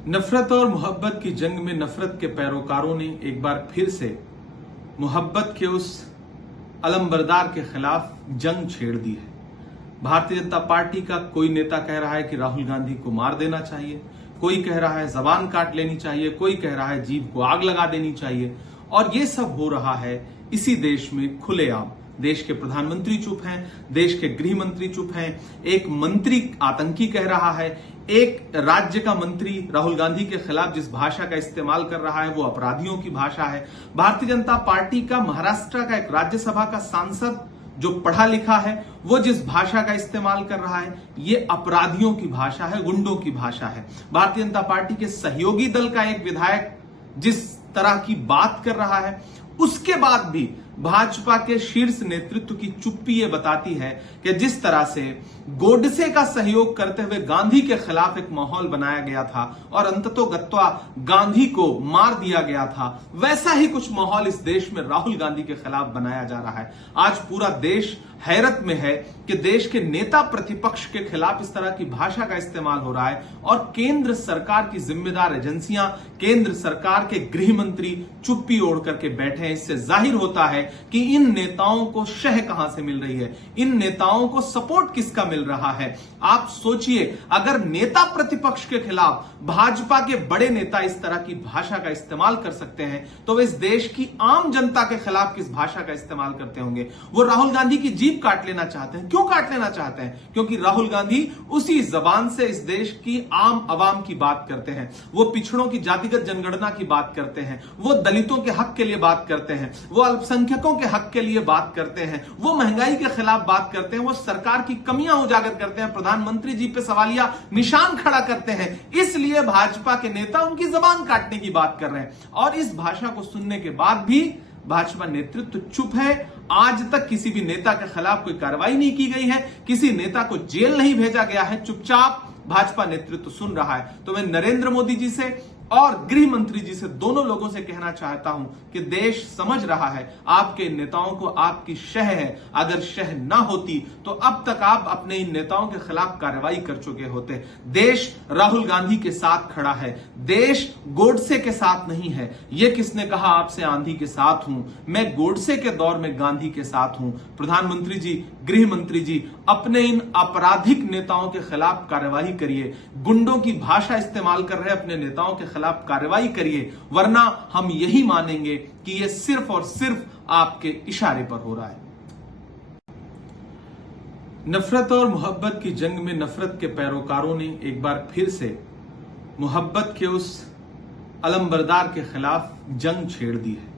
नफरत और मोहब्बत की जंग में नफरत के पैरोकारों ने एक बार फिर से मोहब्बत के उस अलमबरदार के खिलाफ जंग छेड़ दी है। भारतीय जनता पार्टी का कोई नेता कह रहा है कि राहुल गांधी को मार देना चाहिए, कोई कह रहा है जबान काट लेनी चाहिए, कोई कह रहा है जीभ को आग लगा देनी चाहिए। और ये सब हो रहा है इसी देश में खुलेआम। देश के प्रधानमंत्री चुप हैं, देश के गृह मंत्री चुप हैं, एक मंत्री आतंकी कह रहा है, एक राज्य का मंत्री राहुल गांधी के खिलाफ जिस भाषा का इस्तेमाल कर रहा है वो अपराधियों की भाषा है। भारतीय जनता पार्टी का महाराष्ट्र का एक राज्यसभा का सांसद जो पढ़ा लिखा है वो जिस भाषा का इस्तेमाल कर रहा है ये अपराधियों की भाषा है, गुंडों की भाषा है। भारतीय जनता पार्टी के सहयोगी दल का एक विधायक जिस तरह की बात कर रहा है उसके बाद भी भाजपा के शीर्ष नेतृत्व की चुप्पी ये बताती है कि जिस तरह से गोडसे का सहयोग करते हुए गांधी के खिलाफ एक माहौल बनाया गया था और अंततोगत्वा गांधी को मार दिया गया था, वैसा ही कुछ माहौल इस देश में राहुल गांधी के खिलाफ बनाया जा रहा है। आज पूरा देश हैरत में है कि देश के नेता प्रतिपक्ष के खिलाफ इस तरह की भाषा का इस्तेमाल हो रहा है और केंद्र सरकार की जिम्मेदार एजेंसियां, केंद्र सरकार के गृह मंत्री चुप्पी ओढ़ करके बैठे हैं। इससे जाहिर होता है कि इन नेताओं को शह कहां से मिल रही है, इन नेताओं को सपोर्ट किसका मिल रहा है। आप सोचिए, अगर नेता प्रतिपक्ष के खिलाफ भाजपा के बड़े नेता इस तरह की भाषा का इस्तेमाल कर सकते हैं तो वे इस देश की आम जनता के खिलाफ किस भाषा का इस्तेमाल करते होंगे। वो राहुल गांधी की जीभ काट लेना चाहते हैं। क्यों काट लेना चाहते हैं? क्योंकि राहुल गांधी उसी जबान से इस देश की आम आवाम की बात करते हैं, वो पिछड़ों की जातिगत जनगणना की बात करते हैं, वो दलितों के हक के लिए बात करते हैं, वो अल्पसंख्यकों के हक के लिए बात करते हैं, वो महंगाई के खिलाफ बात करते हैं, वो सरकार की कमियां उजागर करते हैं, प्रधानमंत्री जी पे सवालिया निशान खड़ा करते हैं। इसलिए भाजपा के नेता उनकी जबान काटने की बात कर रहे हैं और इस भाषा को सुनने के बाद भी भाजपा नेतृत्व चुप है। आज तक किसी भी नेता के खिलाफ कोई कार्रवाई नहीं की गई है, किसी नेता को जेल नहीं भेजा गया है, चुपचाप भाजपा नेतृत्व सुन रहा है। तो मैं नरेंद्र मोदी जी से और गृह मंत्री जी से, दोनों लोगों से कहना चाहता हूं कि देश समझ रहा है आपके नेताओं को आपकी शह है। अगर शह ना होती तो अब तक आप अपने इन नेताओं के खिलाफ कार्रवाई कर चुके होते। देश राहुल गांधी के साथ खड़ा है, देश गोडसे के साथ नहीं है। यह किसने कहा आपसे आंधी के साथ हूं? मैं गोडसे के दौर में गांधी के साथ हूं। प्रधानमंत्री जी, गृह मंत्री जी, अपने इन आपराधिक नेताओं के खिलाफ कार्रवाई करिए। गुंडों की भाषा इस्तेमाल कर रहे अपने नेताओं के खिलाफ कार्रवाई करिए, वरना हम यही मानेंगे कि यह सिर्फ और सिर्फ आपके इशारे पर हो रहा है। नफरत और मोहब्बत की जंग में नफरत के पैरोकारों ने एक बार फिर से मोहब्बत के उस अलमबरदार के खिलाफ जंग छेड़ दी है।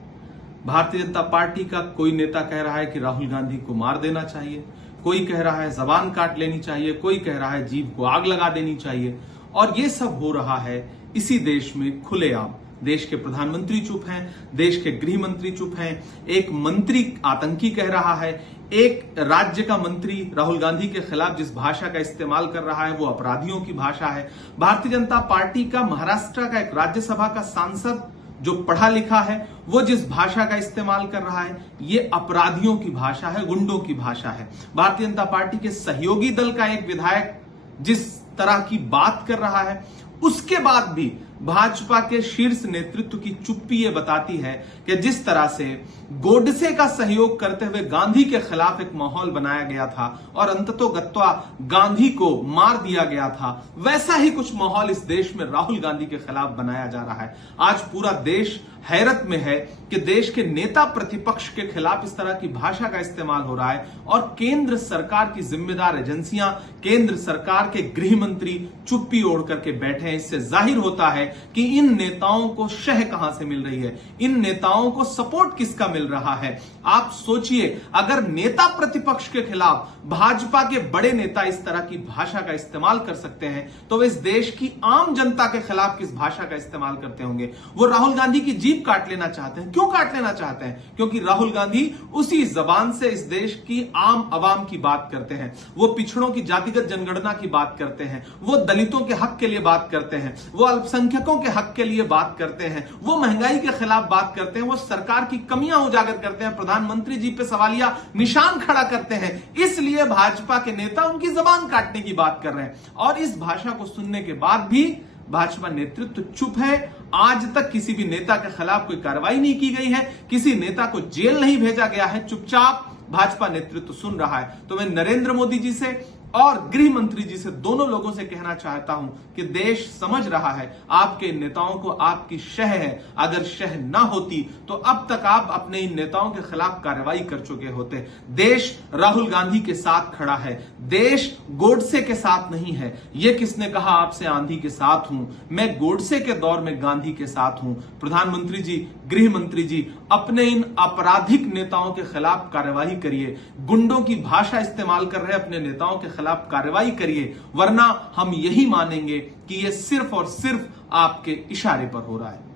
भारतीय जनता पार्टी का कोई नेता कह रहा है कि राहुल गांधी को मार देना चाहिए, कोई कह रहा है जबान काट लेनी चाहिए, कोई कह रहा है जीभ को आग लगा देनी चाहिए। और ये सब हो रहा है इसी देश में खुलेआम। देश के प्रधानमंत्री चुप हैं, देश के गृह मंत्री चुप हैं, एक मंत्री आतंकी कह रहा है, एक राज्य का मंत्री राहुल गांधी के खिलाफ जिस भाषा का इस्तेमाल कर रहा है वो अपराधियों की भाषा है। भारतीय जनता पार्टी का महाराष्ट्र का एक राज्यसभा का सांसद जो पढ़ा लिखा है वो जिस भाषा का इस्तेमाल कर रहा है ये अपराधियों की भाषा है, गुंडों की भाषा है। भारतीय जनता पार्टी के सहयोगी दल का एक विधायक जिस तरह की बात कर रहा है उसके बाद भी भाजपा के शीर्ष नेतृत्व की चुप्पी ये बताती है कि जिस तरह से गोडसे का सहयोग करते हुए गांधी के खिलाफ एक माहौल बनाया गया था और अंततोगत्वा गांधी को मार दिया गया था, वैसा ही कुछ माहौल इस देश में राहुल गांधी के खिलाफ बनाया जा रहा है। आज पूरा देश हैरत में है कि देश के नेता प्रतिपक्ष के खिलाफ इस तरह की भाषा का इस्तेमाल हो रहा है और केंद्र सरकार की जिम्मेदार एजेंसियां, केंद्र सरकार के गृह मंत्री चुप्पी ओढ़ करके बैठे हैं। इससे जाहिर होता है कि इन नेताओं को शह कहां से मिल रही है, इन नेताओं को सपोर्ट किसका मिल रहा है। आप सोचिए, अगर नेता प्रतिपक्ष के खिलाफ भाजपा के बड़े नेता इस तरह की भाषा का इस्तेमाल कर सकते हैं तो वे इस देश की आम जनता के खिलाफ किस भाषा का इस्तेमाल करते होंगे। वो राहुल गांधी की जीभ काट लेना चाहते हैं। क्यों काट लेना चाहते हैं? क्योंकि राहुल गांधी उसी जबान से इस देश की आम आवाम की बात करते हैं, वो पिछड़ों की जातिगत जनगणना की बात करते हैं, वो दलितों के हक के लिए बात करते हैं, वो अल्पसंख्यकों के हक के लिए बात करते हैं, वो महंगाई के खिलाफ बात करते हैं, वो सरकार की कमियां उजागर करते हैं, प्रधानमंत्री जी पे सवालिया निशान खड़ा करते हैं। इसलिए भाजपा के नेता उनकी जबान काटने की बात कर रहे हैं और इस भाषा को सुनने के बाद भी भाजपा नेतृत्व चुप है। आज तक किसी भी नेता के खिलाफ कोई कार्रवाई नहीं की गई है, किसी नेता को जेल नहीं भेजा गया है, चुपचाप भाजपा नेतृत्व सुन रहा है। तो मैं नरेंद्र मोदी जी से और गृह मंत्री जी से, दोनों लोगों से कहना चाहता हूं कि देश समझ रहा है आपके नेताओं को आपकी शह है। अगर शह ना होती तो अब तक आप अपने इन नेताओं के खिलाफ कार्रवाई कर चुके होते। देश राहुल गांधी के साथ खड़ा है, देश गोडसे के साथ नहीं है। यह किसने कहा आपसे आंधी के साथ हूं? मैं गोडसे के दौर में गांधी के साथ हूं। प्रधानमंत्री जी, गृह मंत्री जी, अपने इन आपराधिक नेताओं के खिलाफ कार्रवाई करिए। गुंडों की भाषा इस्तेमाल कर रहे अपने नेताओं के खिलाफ कार्रवाई करिए, वरना हम यही मानेंगे कि यह सिर्फ और सिर्फ आपके इशारे पर हो रहा है।